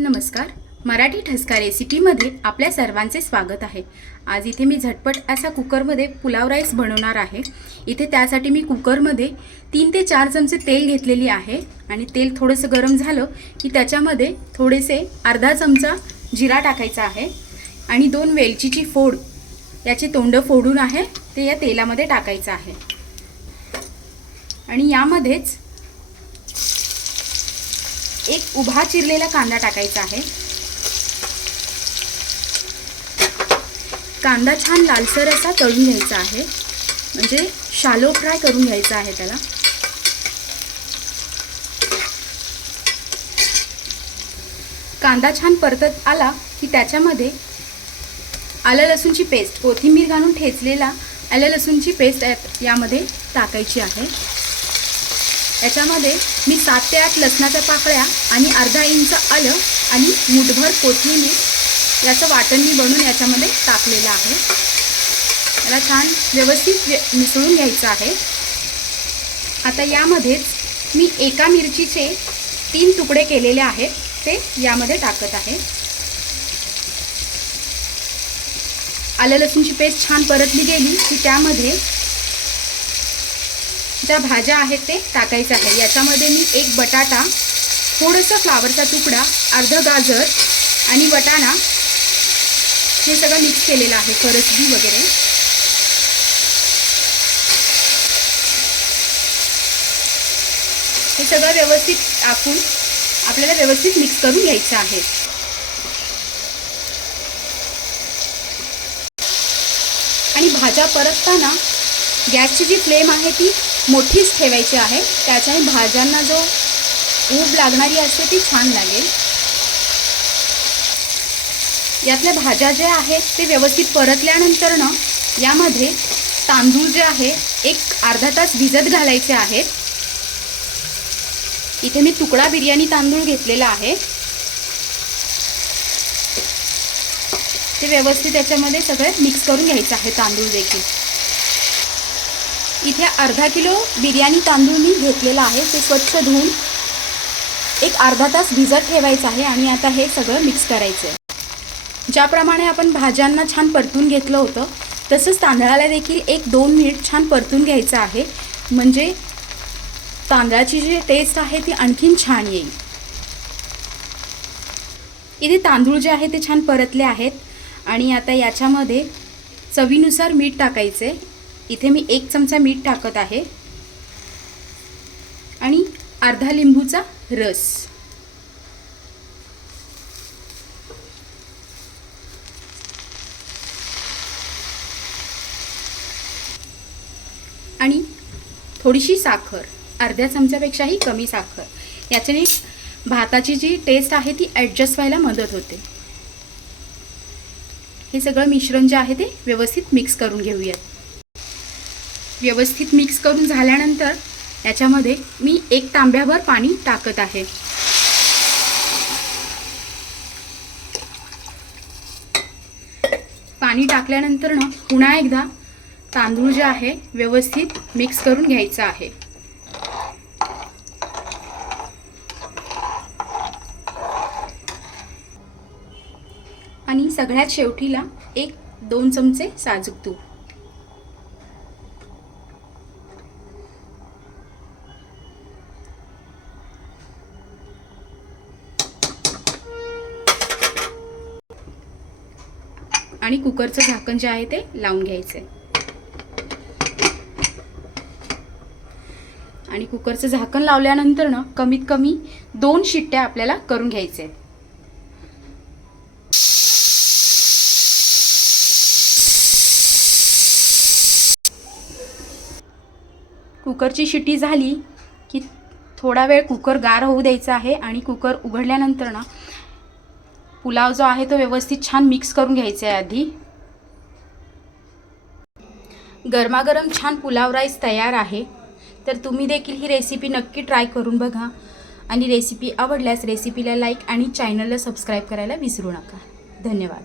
नमस्कार. मराठी ठसका रेसिपीमध्ये आपल्या सर्वांचे स्वागत आहे. आज इथे मी झटपट असा कुकरमध्ये पुलाव राईस बनवणार आहे. इथे त्यासाठी मी कुकरमध्ये तीन ते चार चमचे तेल घेतलेली आहे आणि तेल थोडंसं गरम झालं की त्याच्यामध्ये थोडेसे अर्धा चमचा जिरा टाकायचा आहे आणि दोन वेलचीची फोड याचे तोंड फोडून आहे ते या तेलामध्ये टाकायचं आहे. आणि यामध्येच एक उभा चिरलेला कांदा टाकायचा आहे. कांदा छान लालसर असा तळून घ्यायचा आहे. म्हणजे शालो फ्राय करून घ्यायचा आहे त्याला. कांदा छान परतत आला की त्याच्यामध्ये आलं लसूणची पेस्ट कोथिंबीर घालून ठेचलेला आलं लसूणची पेस्ट यामध्ये टाकायची आहे. याच्यामध्ये मी सात ते आठ लसणाच्या पाकळ्या आणि अर्धा इंच आलं आणि मुठभर कोथिंबीर याचं वाटण मी बनवून याच्यामध्ये टाकलेलं आहे. याला छान व्यवस्थित मिसळून घ्यायचं आहे. आता यामध्येच मी एका मिरचीचे तीन तुकडे केलेले आहेत ते यामध्ये टाकत आहे. आलं लसूणची पेस्ट छान परतली गेली की त्यामध्ये ज्या भाज्या आहेत ते टाकायचं आहे. याच्यामध्ये मी एक बटाटा थोडंसं फ्लावरचा तुकडा अर्ध गाजर आणि वटाणा हे सगळं मिक्स केलेलं आहे करसबी वगैरे. हे सगळं व्यवस्थित टाकून आपल्याला व्यवस्थित मिक्स करून घ्यायचं आहे. आणि भाज्या परतताना गॅसची जी फ्लेम आहे ती मोठीच ठेवायची आहे. त्याच्याने भाज्यांना जो ऊब लागणारी असते ती छान लागेल. यातल्या भाज्या ज्या आहेत ते व्यवस्थित परतल्यानंतर ना यामध्ये तांदूळ जे आहे एक अर्धा तास भिजत घालायचे आहेत. इथे मी तुकडा बिर्याणी तांदूळ घेतलेला आहे. ते व्यवस्थित त्याच्यामध्ये सगळं मिक्स करून घ्यायचं आहे तांदूळ देखील. इथे अर्धा किलो बिर्याणी तांदूळ मी घेतलेला आहे. ते स्वच्छ धुवून एक अर्धा तास भिजत ठेवायचं आहे आणि आता हे सगळं मिक्स करायचं आहे ज्याप्रमाणे आपण भाज्यांना छान परतून घेतलं होतं तसंच तांदळाला देखील एक दोन मिनिट छान परतून घ्यायचं आहे. म्हणजे तांदळाची जी टेस्ट आहे ती आणखीन छान येईल. इथे तांदूळ जे आहे ते छान परतले आहेत आणि आता याच्यामध्ये चवीनुसार मीठ टाकायचे इथे मी एक चमचा मीठ टाकत आहे. आणि अर्धा लिंबूचा रस. आणि थोडीशी साखर अर्ध्या चमच्यापेक्षाही कमी साखर. याच्याने भाताची जी टेस्ट आहे ती ॲडजस्ट व्हायला मदत होते. हे सगळं मिश्रण जे आहे ते व्यवस्थित मिक्स करून घेऊयात. व्यवस्थित मिक्स करून झाल्यानंतर याच्यामध्ये मी एक तांब्याभर पाणी टाकत आहे. पाणी टाकल्यानंतर ना पुन्हा एकदा तांदूळ जे आहे व्यवस्थित मिक्स करून घ्यायचं आहे. आणि सगळ्यात शेवटीला एक दोन चमचे साजूक तूप. आणि कुकरचं झाकण जे आहे ते लावून घ्यायचं आहे. आणि कुकरचं झाकण लावल्यानंतर ना कमीत कमी दोन शिट्ट्या आपल्याला करून घ्यायचे आहेत. कुकरची शिट्टी झाली की थोडा वेळ कुकर गार होऊ द्यायचा आहे आणि कुकर उघडल्यानंतर ना पुलाव जो आहे तो व्यवस्थित छान मिक्स करून घ्यायचा आहे आधी. गरमागरम छान पुलाव राईस तयार आहे. तर तुम्ही देखील ही रेसिपी नक्की ट्राय करून बघा. आणि रेसिपी आवडल्यास रेसिपीला लाईक आणि चॅनलला सबस्क्राईब करायला विसरू नका. धन्यवाद.